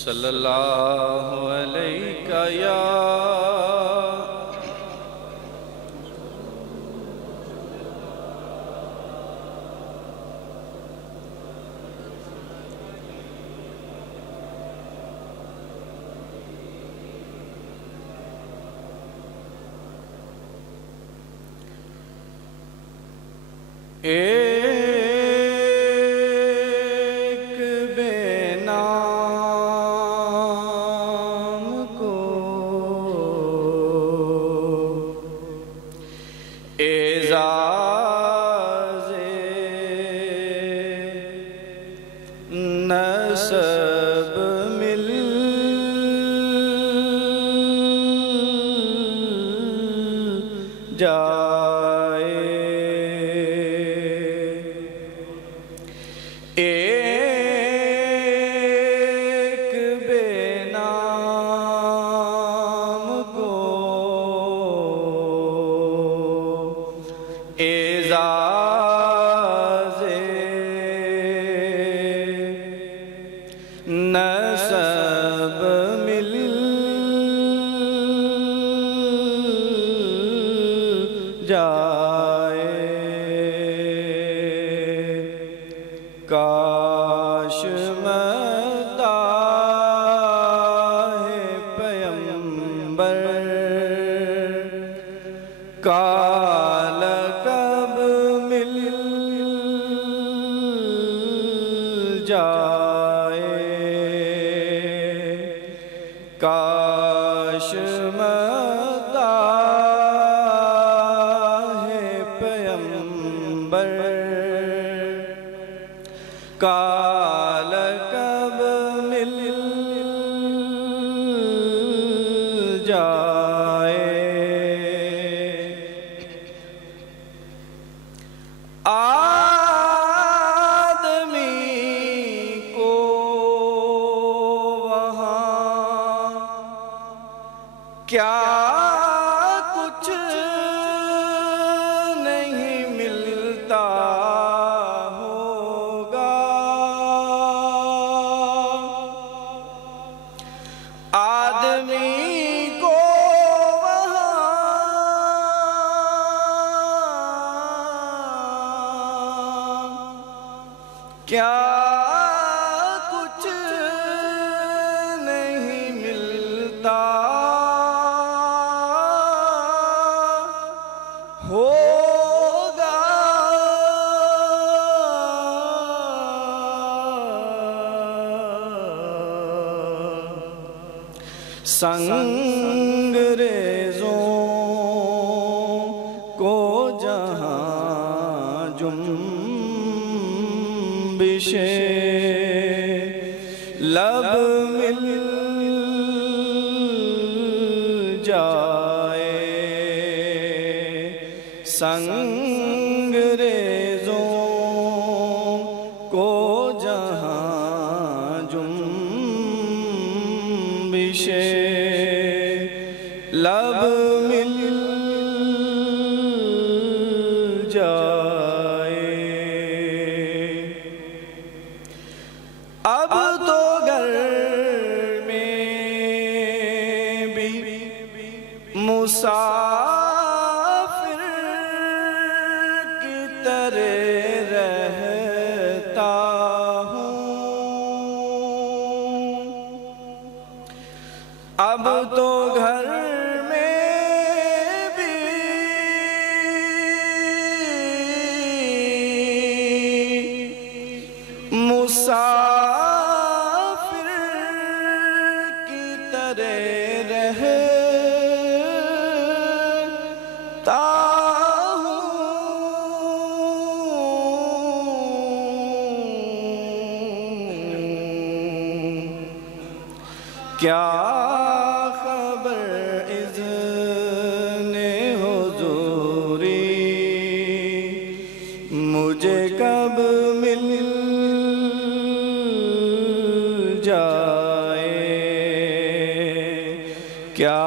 सल्लल्लाहु अलैका या एक बेनाम को एजाज़े नसब मिल जाए। एक बेनाम को एजाज़े नसब मिल जाए। काश मताए पैगंबर का लक़ब मिल जाए। काश मताए पैगंबर का लक़ब मिल जाए। आदमी को वहाँ क्या कुछ नहीं मिलता होगा। आदमी को क्या कुछ नहीं मिलता होगा। संगरेज़ों को जहाँ जुम्बिशे लब मिल जाए। संगरेज़ों को जहाँ जुम्बिशे लब मिल जाए। अब तो घर में भी मुसाफिर की तरह रहता हूँ। अब तो घर में भी मुसाफिर की तरह रहता हूँ। क्या खबर इज़्ने हुज़ूरी मुझे कब मिल जाए। क्या